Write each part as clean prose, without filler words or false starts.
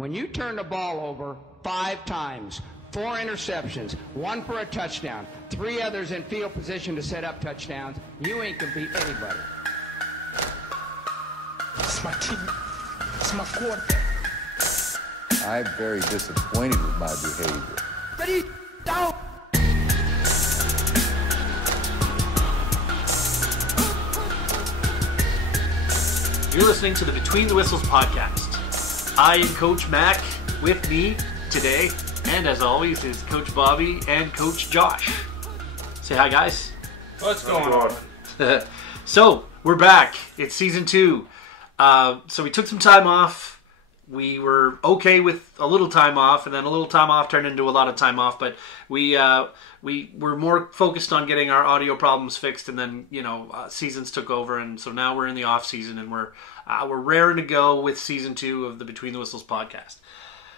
When you turn the ball over 5 times, 4 interceptions, 1 for a touchdown, 3 others in field position to set up touchdowns, you ain't gonna beat anybody. It's my team. It's my quarterback. I'm very disappointed with my behavior. Ready, down! You're listening to the Between the Whistles podcast. I am Coach Mac. With me today, and as always, is Coach Bobby and Coach Josh. Say hi, guys. What's going on? So, we're back. It's season 2. So we took some time off. We were okay with a little time off, and then a little time off turned into a lot of time off, but we were more focused on getting our audio problems fixed, and then, seasons took over, and so now we're in the off season, and we're raring to go with season 2 of the Between the Whistles podcast.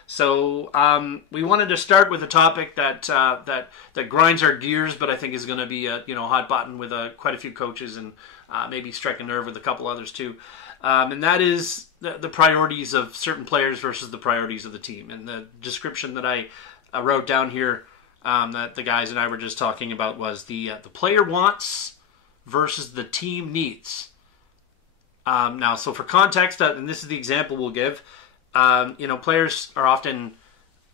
So we wanted to start with a topic that grinds our gears, but I think is going to be a hot button with quite a few coaches, and maybe strike a nerve with a couple others too. And that is the priorities of certain players versus the priorities of the team. And the description that I wrote down here that the guys and I were just talking about was the player wants versus the team needs. Now, so for context, and this is the example we'll give, players are often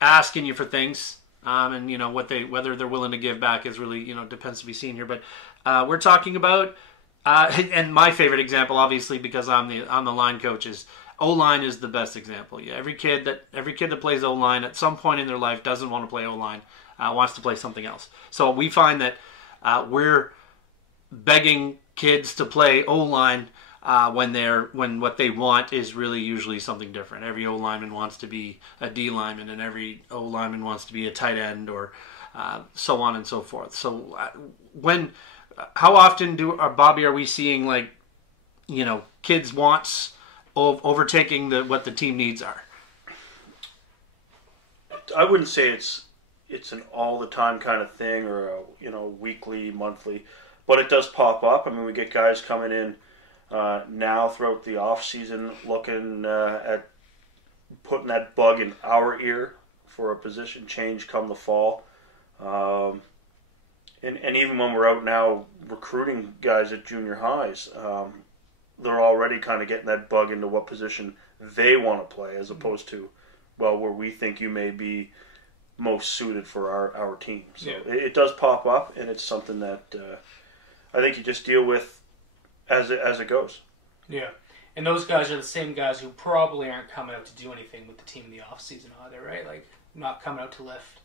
asking you for things, and whether they're willing to give back is really depends to be seen here. But we're talking about. And my favorite example, obviously, because I'm the line coach, is O-line is the best example. Yeah, every kid that plays O-line at some point in their life doesn't want to play O-line, wants to play something else. So we find that we're begging kids to play O-line when what they want is really usually something different. Every O-lineman wants to be a D-lineman, and every O-lineman wants to be a tight end, or so on and so forth. So how often Bobby, are we seeing kids' wants overtaking what the team needs are? I wouldn't say it's an all the time kind of thing, or weekly, monthly, but it does pop up. I mean, we get guys coming in now throughout the off season looking at putting that bug in our ear for a position change come the fall. And even when we're out now recruiting guys at junior highs, they're already kind of getting that bug into what position they want to play, as opposed to, where we think you may be most suited for our team. So it does pop up, and it's something that I think you just deal with as it goes. Yeah, and those guys are the same guys who probably aren't coming out to do anything with the team in the off season either, right? Like, not coming out to lift.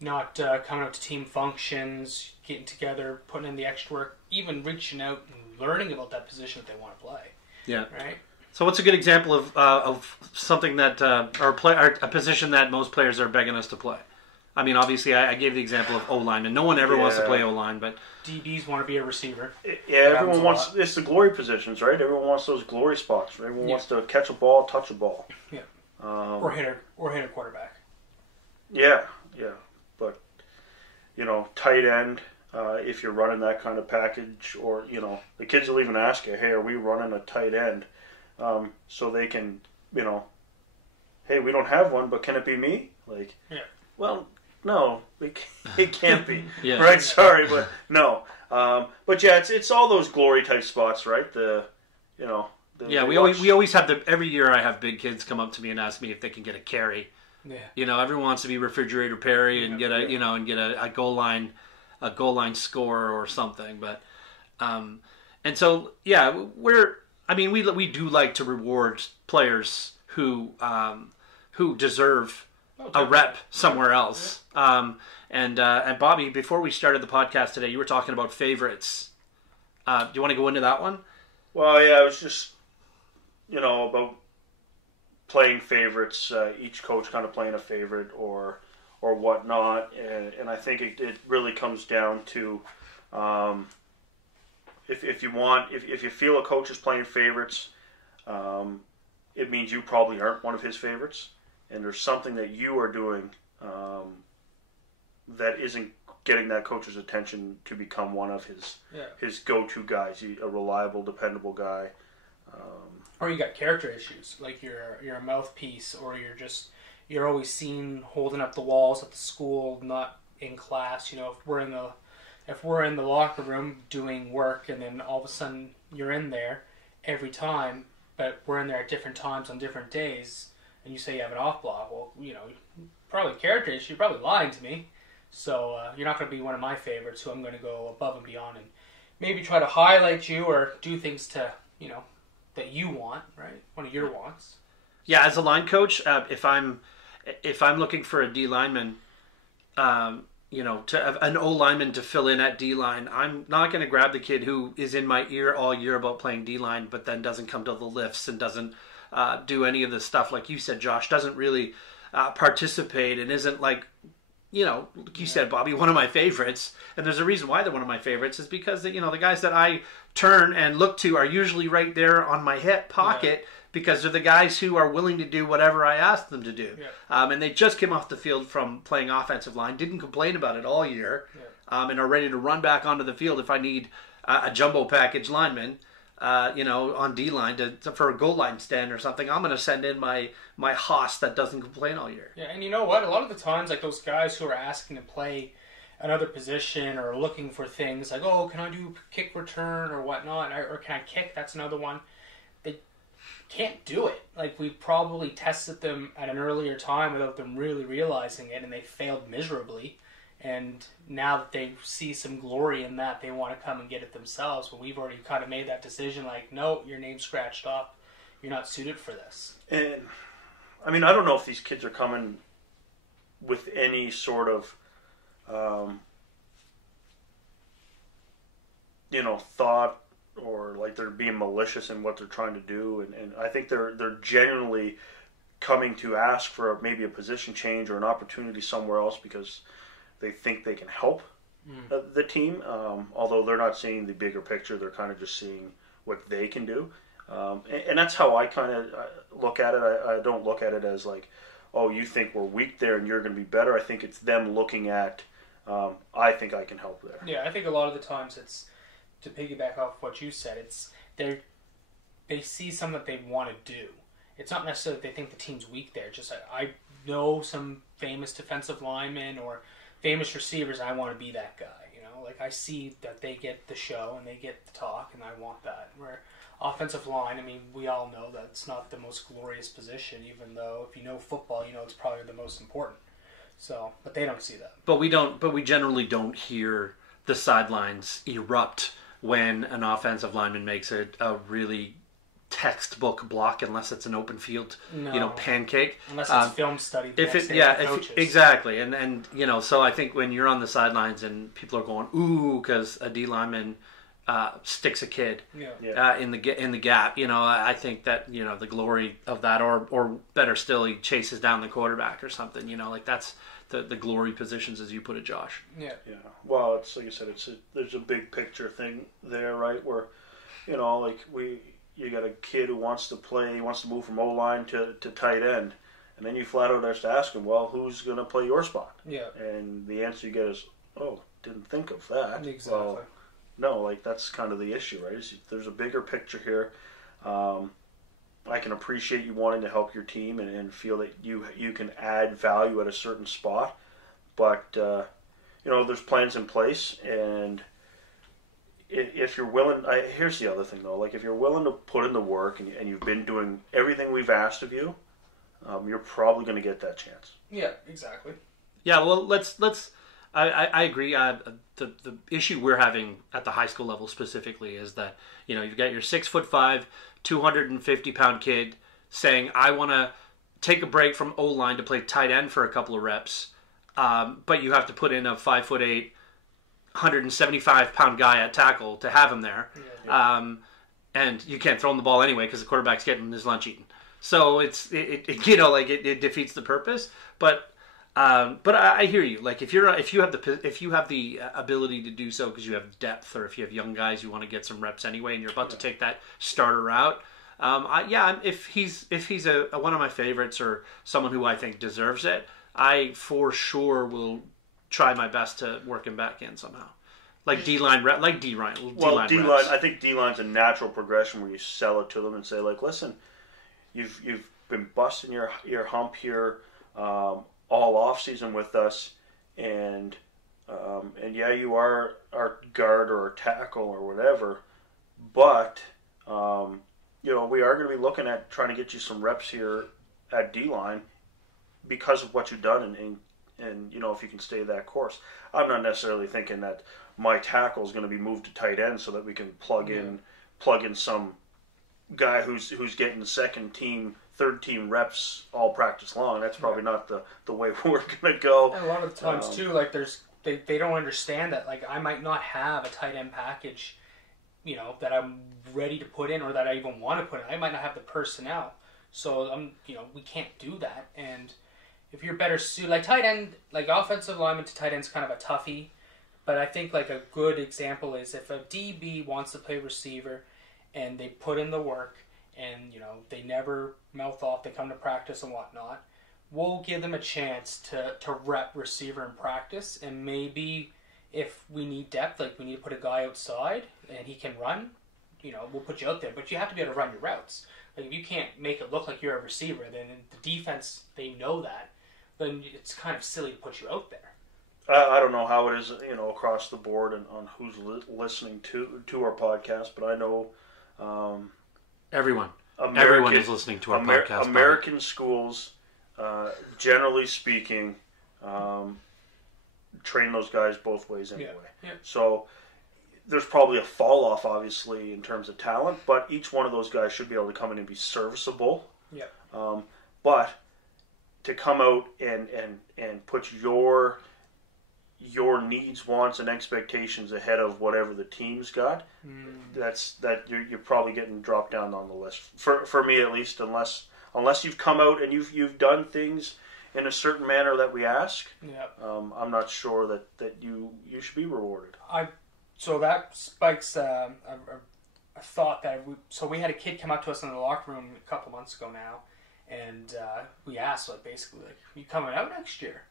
Not coming out to team functions, getting together, putting in the extra work, even reaching out and learning about that position that they want to play. Yeah. Right? So what's a good example of something that, or a position that most players are begging us to play? I mean, obviously, I gave the example of O-line, and no one ever wants to play O-line, but DBs want to be a receiver. Everyone wants, it's the glory positions, right? Everyone wants those glory spots, right? Everyone wants to catch a ball, touch a ball. Yeah. Or hit a quarterback. Yeah. But, tight end, if you're running that kind of package, or, the kids will even ask you, hey, are we running a tight end? So they can, hey, we don't have one, but can it be me? Well, no, it can't be. Yeah. Right, sorry, but no. But yeah, it's all those glory type spots, right? We always have every year I have big kids come up to me and ask me if they can get a carry. Yeah. Everyone wants to be Refrigerator Perry and get a goal line score or something. But, and so we do like to reward players who deserve a rep somewhere else. And Bobby, before we started the podcast today, you were talking about favorites. Do you want to go into that one? Well, yeah, it was just about playing favorites, each coach kind of playing a favorite or whatnot, and I think it really comes down to if you feel a coach is playing favorites, it means you probably aren't one of his favorites, and there's something that you are doing that isn't getting that coach's attention to become one of his go-to guys, a reliable, dependable guy. Or you got character issues, like you're a mouthpiece, or you're just you're always seen holding up the walls at the school, not in class. You know, if we're in the locker room doing work, and then all of a sudden you're in there every time, but we're in there at different times on different days, and you say you have an off block, well, you know, probably character issue, you're probably lying to me. So you're not going to be one of my favorites, so I'm going to go above and beyond and maybe try to highlight you or do things to, you know, that you want, right? One of your wants. Yeah, as a line coach, if I'm looking for a D lineman, you know, an O lineman to fill in at D line, I'm not going to grab the kid who is in my ear all year about playing D line, but then doesn't come to the lifts and doesn't do any of the stuff like you said, Josh. Doesn't really participate and isn't like, you know, like you said, Bobby, one of my favorites. And there's a reason why they're one of my favorites is because, you know, the guys that I turn and look to are usually right there on my hip pocket because they're the guys who are willing to do whatever I ask them to do. Yeah. And they just came off the field from playing offensive line, didn't complain about it all year, and are ready to run back onto the field if I need a jumbo package lineman, you know, on D-line for a goal line stand or something. I'm going to send in my hoss that doesn't complain all year. Yeah, and you know what? A lot of the times, like those guys who are asking to play another position or looking for things like, oh, can I do kick return or whatnot, or can I kick? That's another one. They can't do it. Like, we probably tested them at an earlier time without them really realizing it, and they failed miserably. And now that they see some glory in that, they want to come and get it themselves. But we've already kind of made that decision, like, no, your name's scratched off. You're not suited for this. And, I mean, I don't know if these kids are coming with any sort of, you know, thought or like they're being malicious in what they're trying to do. And I think they're genuinely coming to ask for maybe a position change or an opportunity somewhere else because they think they can help the team. Although they're not seeing the bigger picture, they're kind of just seeing what they can do. And that's how I kind of look at it. I don't look at it as like, oh, you think we're weak there and you're going to be better. I think it's them looking at, I think I can help there. Yeah, I think a lot of the times it's, to piggyback off what you said, it's they see something that they want to do. It's not necessarily that they think the team's weak there. Just I know some famous defensive linemen or famous receivers, and I want to be that guy. You know, like I see that they get the show and they get the talk, and I want that. Where offensive line, I mean, we all know that it's not the most glorious position, even though if you know football, you know it's probably the most important. So, but they don't see that. But we don't. But we generally don't hear the sidelines erupt when an offensive lineman makes a really textbook block, unless it's an open field, you know, pancake. Unless it's film study. Exactly. And you know, so I think when you're on the sidelines and people are going ooh because a D lineman sticks a kid in the gap, you know, I think that, you know, the glory of that, or better still, he chases down the quarterback or something, you know, like that's the glory positions, as you put it, Josh. Yeah. Well, it's like you said, there's a big picture thing there, right? Where, you know, like you got a kid who wants to play, he wants to move from O line to tight end, and then you flat out have to ask him, well, who's going to play your spot? Yeah. And the answer you get is, oh, didn't think of that. Exactly. Well, no, like that's kind of the issue, right? There's a bigger picture here. I can appreciate you wanting to help your team and feel that you can add value at a certain spot, but you know, there's plans in place, and if you're willing, here's the other thing though, like if you're willing to put in the work and you've been doing everything we've asked of you, you're probably going to get that chance. Yeah, exactly. Yeah, well, let's. I agree. The issue we're having at the high school level specifically is that, you know, you've got your 6'5", 250-pound kid saying, I want to take a break from O-line to play tight end for a couple of reps, but you have to put in a 5'8", 175-pound guy at tackle to have him there. Yeah. And you can't throw him the ball anyway because the quarterback's getting his lunch eaten. So it you know, like it defeats the purpose. But I hear you. Like if you have the ability to do so because you have depth, or if you have young guys who want to get some reps anyway, and you're about to take that starter route, if he's a one of my favorites or someone who I think deserves it, I for sure will try my best to work him back in somehow. Like D-line, like D-line. Well, D-line, I think D-line's a natural progression where you sell it to them and say, like, listen, you've been busting your hump here all off season with us, and yeah, you are our guard or our tackle or whatever, but we are going to be looking at trying to get you some reps here at D-line because of what you've done, and if you can stay that course. I'm not necessarily thinking that my tackle is going to be moved to tight end so that we can plug in some guy who's getting the second team, third team reps all practice long. That's probably not the way we're going to go. And a lot of the times too, like they don't understand that like I might not have a tight end package, that I'm ready to put in or that I even want to put in. I might not have the personnel, so we can't do that. And if you're better suited, like tight end, like offensive lineman to tight end is kind of a toughie. But I think like a good example is if a DB wants to play receiver and they put in the work and, they never mouth off, they come to practice and whatnot, we'll give them a chance to rep receiver in practice. And maybe if we need depth, like we need to put a guy outside and he can run, we'll put you out there. But you have to be able to run your routes. Like if you can't make it look like you're a receiver, then the defense, they know that, then it's kind of silly to put you out there. I don't know how it is, across the board and on who's listening to our podcast, but I know everyone is listening to our podcast. American schools, generally speaking, train those guys both ways anyway. Yeah. So there's probably a fall off, obviously, in terms of talent, but each one of those guys should be able to come in and be serviceable. Yeah. But to come out and put your needs, wants, and expectations ahead of whatever the team's got, you're probably getting dropped down on the list. For me, at least, unless you've come out and you've done things in a certain manner that we ask. Yeah. I'm not sure that you should be rewarded. So that spikes a thought that we had a kid come up to us in the locker room a couple months ago now, and we asked basically you coming out next year?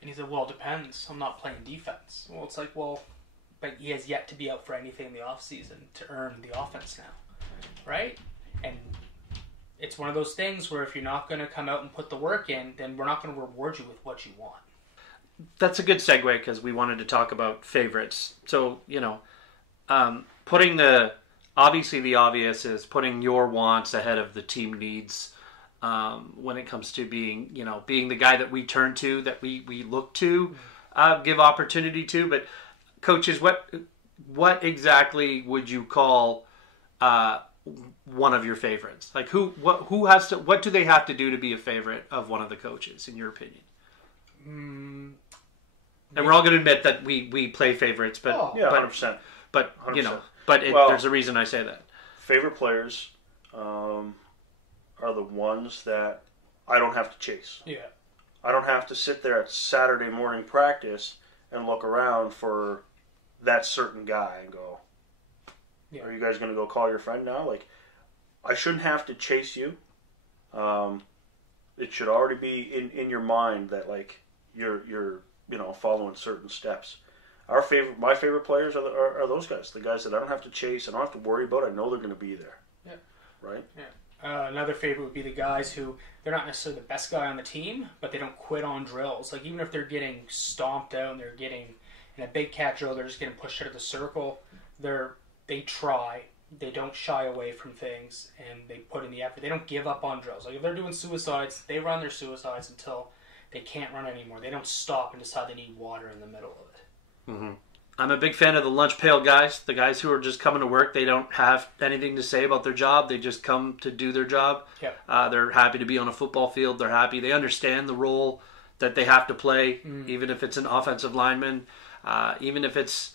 And he said, well, it depends. I'm not playing defense. Well, it's like, but he has yet to be out for anything in the offseason to earn the offense now, right? And it's one of those things where if you're not going to come out and put the work in, then we're not going to reward you with what you want. That's a good segue because we wanted to talk about favorites. So, putting the obvious is putting your wants ahead of the team needs. When it comes to being the guy that we turn to, that we look to, give opportunity to. But coaches, what exactly would you call one of your favorites? Like what do they have to do to be a favorite of one of the coaches, in your opinion? And we're all going to admit that we play favorites, but 100%. But 100%. There's a reason I say that. Favorite players are the ones that I don't have to chase. Yeah. I don't have to sit there at Saturday morning practice and look around for that certain guy and go, are you guys going to go call your friend now? Like, I shouldn't have to chase you. It should already be in your mind that like you're following certain steps. My favorite players are those guys, the guys that I don't have to chase, I don't have to worry about. I know they're going to be there. Yeah. Right? Yeah. Another favorite would be the guys who, they're not necessarily the best guy on the team, but they don't quit on drills. Like, even if they're getting stomped out and they're getting, in a big cat drill, they're just getting pushed out of the circle, they try. They don't shy away from things, and they put in the effort. They don't give up on drills. Like, if they're doing suicides, they run their suicides until they can't run anymore. They don't stop and decide they need water in the middle of it. Mm-hmm. I'm a big fan of the lunch pail guys, the guys who are just coming to work. They don't have anything to say about their job. They just come to do their job. Yeah. They're happy to be on a football field. They're happy. They understand the role that they have to play, even if it's an offensive lineman, even if it's,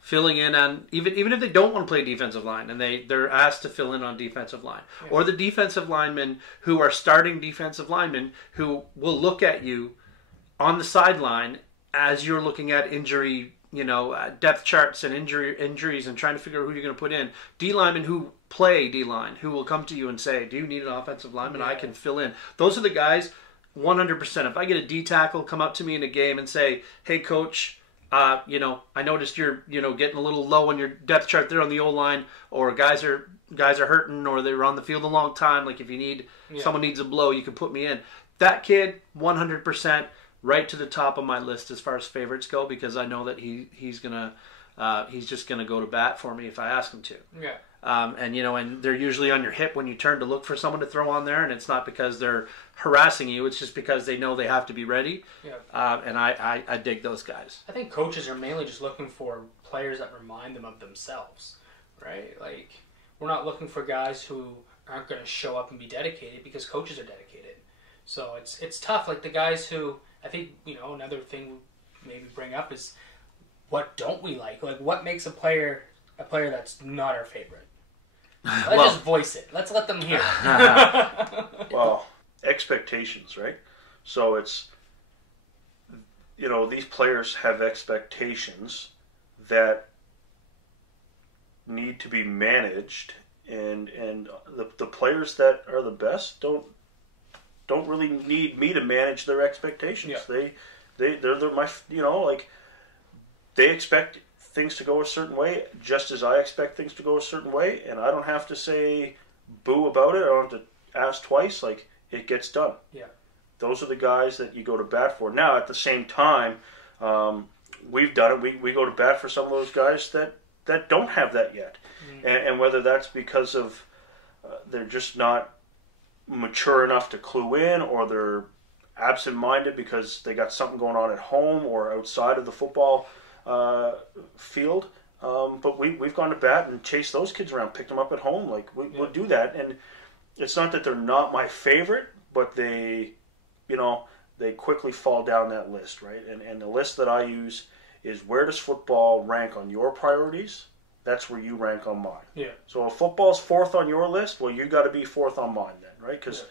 filling in on, even if they don't want to play defensive line and they're asked to fill in on defensive line. Yeah. Or the defensive linemen who are starting defensive linemen who will look at you on the sideline as you're looking at injury, depth charts and injuries and trying to figure out who you're going to put in. D linemen who play D line, who will come to you and say, "Do you need an offensive lineman? I can fill in." Those are the guys. 100%. If I get a D tackle come up to me in a game and say, "Hey, coach, I noticed you're getting a little low on your depth chart there on the O line, or guys are hurting, or they were on the field a long time. Like if you need someone needs a blow, you can put me in." that kid, 100%, right to the top of my list as far as favorites go, because I know that he's just gonna go to bat for me if I ask him to. Yeah. And they're usually on your hip when you turn to look for someone to throw on there, and it's not because they're harassing you; it's just because they know they have to be ready. Yeah. And I dig those guys. I think coaches are mainly just looking for players that remind them of themselves, right? Like, we're not looking for guys who aren't going to show up and be dedicated, because coaches are dedicated. So it's tough. Like, the guys who, I think, another thing we maybe bring up is, what don't we like? Like, what makes a player that's not our favorite? Let's just voice it. Let's let them hear it. Well, expectations, right? So it's, these players have expectations that need to be managed, and the players that are the best don't really need me to manage their expectations. Yeah. They're my, they expect things to go a certain way, just as I expect things to go a certain way, and I don't have to say boo about it. I don't have to ask twice. Like, it gets done. Yeah. Those are the guys that you go to bat for. Now, at the same time, we've done it. We go to bat for some of those guys that don't have that yet, and whether that's because of they're just not mature enough to clue in, or they're absent-minded because they got something going on at home or outside of the football field, but we've gone to bat and chased those kids around, picked them up at home. Like, we'll do that, and it's not that they're not my favorite, but they quickly fall down that list, right? And the list that I use is, where does football rank on your priorities? That's where you rank on mine. Yeah. So if football's fourth on your list, well, you got to be fourth on mine then, right? Because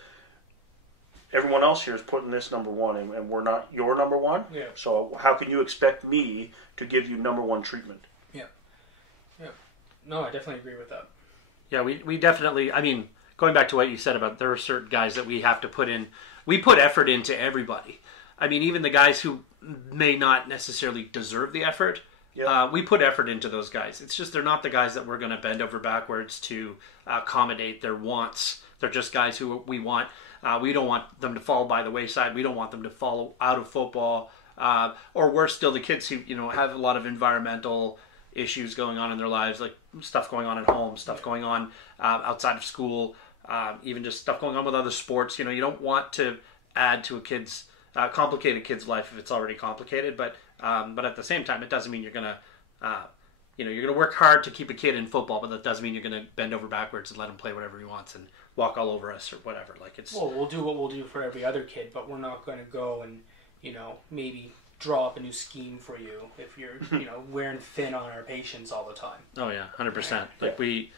everyone else here is putting this number one, and we're not your number one. Yeah. So how can you expect me to give you number one treatment? Yeah. Yeah. No, I definitely agree with that. Yeah, we definitely, I mean, going back to what you said about there are certain guys that we have to put in, we put effort into everybody. I mean, even the guys who may not necessarily deserve the effort, we put effort into those guys. It's just they're not the guys that we're going to bend over backwards to accommodate their wants. They're just guys who we want. We don't want them to fall by the wayside. We don't want them to fall out of football. Or worse still, the kids who have a lot of environmental issues going on in their lives, like stuff going on at home, stuff going on outside of school, even just stuff going on with other sports. You don't want to add to a kid's complicate a kid's life if it's already complicated. But at the same time, it doesn't mean you're gonna you're gonna work hard to keep a kid in football, but that doesn't mean you're gonna bend over backwards and let him play whatever he wants and walk all over us or whatever. Like, it's we'll do what we'll do for every other kid, but we're not going to go and maybe draw up a new scheme for you if you're wearing thin on our patients all the time. Oh yeah, 100%. Like we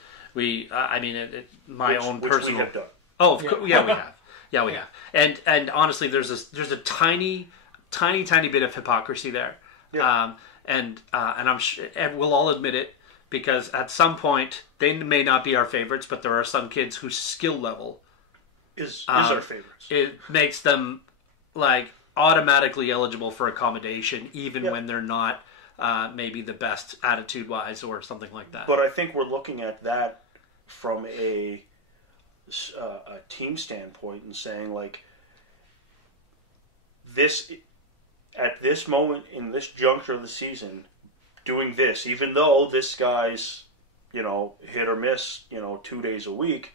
I mean, my own which personal. we have done. Oh, of course, yeah, we have. Yeah, we have. And honestly, there's a tiny bit of hypocrisy there. Yeah. And I'm and we'll all admit it, because at some point they may not be our favorites, but there are some kids whose skill level is our favorites. It makes them like automatically eligible for accommodation, even when they're not maybe the best attitude wise or something like that. But I think we're looking at that from a team standpoint and saying, like, this at this moment in this juncture of the season, doing this, even though this guy's hit or miss 2 days a week,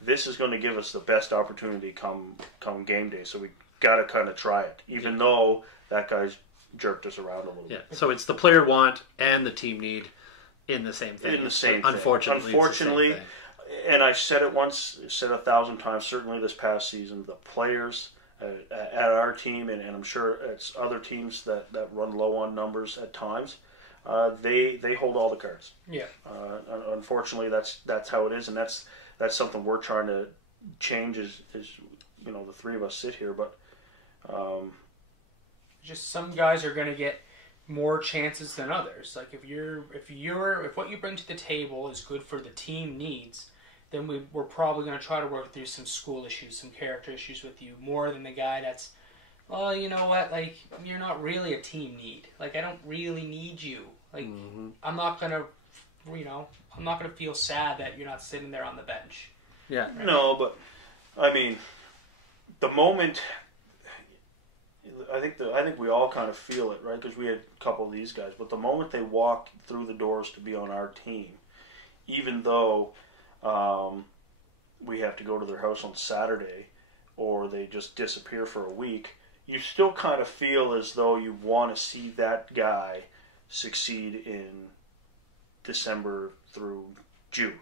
this is going to give us the best opportunity come game day. So we got to kind of try it, even though that guy's jerked us around a little bit. Yeah. So it's the player want and the team need in the same thing. In the same thing. Unfortunately, it's the same thing. And I've said it once, said 1,000 times, certainly this past season, the players at our team, and I'm sure it's other teams that run low on numbers at times, they hold all the cards. Yeah. Unfortunately, that's how it is, and that's something we're trying to change as the three of us sit here. But just some guys are going to get more chances than others. Like, if what you bring to the table is good for the team needs, then we're probably going to try to work through some school issues, some character issues with you, more than the guy that's, well, you know what, like, you're not really a team need. Like, I don't really need you. Like, I'm not going to, I'm not going to feel sad that you're not sitting there on the bench. Yeah. No, but, I mean, the moment, I think we all kind of feel it, right? Because we had a couple of these guys. But the moment they walk through the doors to be on our team, even though we have to go to their house on Saturday or they just disappear for a week, you still kind of feel as though you want to see that guy succeed in December through June,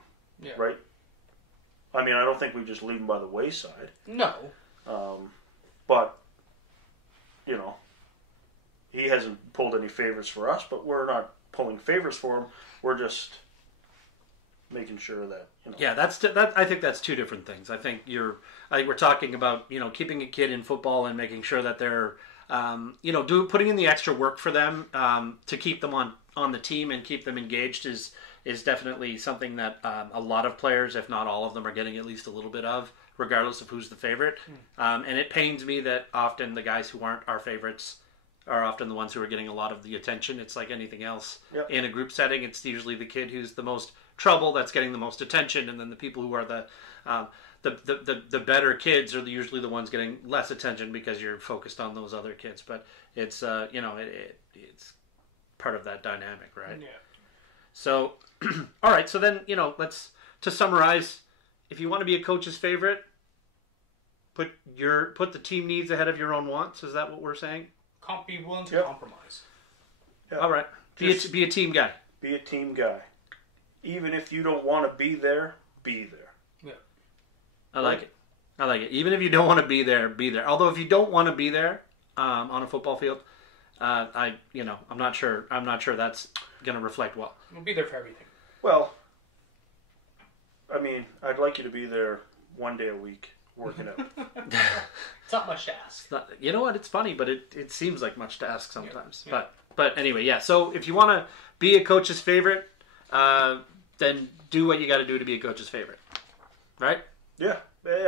right? I mean, I don't think we just leave him by the wayside. No. But, you know, he hasn't pulled any favors for us, but we're not pulling favors for him. We're just making sure that, you know. Yeah, I think that's two different things. I think we're talking about, you know, keeping a kid in football and making sure that they're, you know, putting in the extra work for them to keep them on the team and keep them engaged is definitely something that a lot of players, if not all of them, are getting at least a little bit of, regardless of who's the favorite. And it pains me that often the guys who aren't our favorites are often the ones who are getting a lot of the attention. It's like anything else. Yep. In a group setting, it's usually the kid who's the most trouble that's getting the most attention, and then the people who are the better kids are usually the ones getting less attention because you're focused on those other kids. But it's you know, it's part of that dynamic, right? Yeah. So, all right. So then, you know, to summarize, if you want to be a coach's favorite, put the team needs ahead of your own wants. Is that what we're saying? Be willing to compromise. Yeah. All right. Be a team guy. Be a team guy. Even if you don't want to be there, be there. Yeah. I like it. Even if you don't want to be there, be there. Although if you don't want to be there on a football field, I'm not sure that's going to reflect well. We'll be there for everything. Well, I mean, I'd like you to be there one day a week working out. It's not much to ask. You know what? It's funny, but it seems like much to ask sometimes. Yeah. But anyway, yeah. So if you want to be a coach's favorite, then do what you got to do to be a coach's favorite, right? Yeah,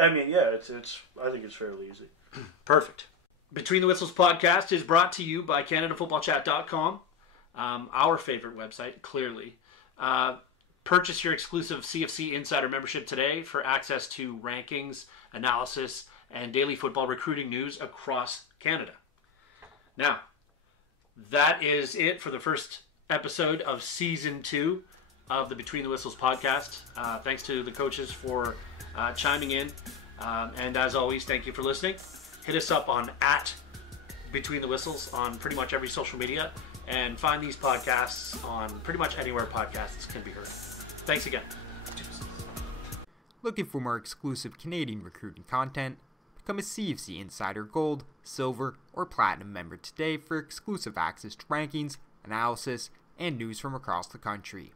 I mean, yeah. It's. I think it's fairly easy. Perfect. Between the Whistles podcast is brought to you by CanadaFootballChat.com, our favorite website, clearly. Purchase your exclusive CFC Insider membership today for access to rankings, analysis, and daily football recruiting news across Canada. Now, that is it for the first episode of Season 2 of the Between the Whistles podcast. Thanks to the coaches for chiming in. And as always, thank you for listening. Hit us up on @BetweenTheWhistles on pretty much every social media, and find these podcasts on pretty much anywhere podcasts can be heard. Thanks again. Looking for more exclusive Canadian recruiting content? Become a CFC Insider Gold, Silver, or Platinum member today for exclusive access to rankings, analysis, and news from across the country.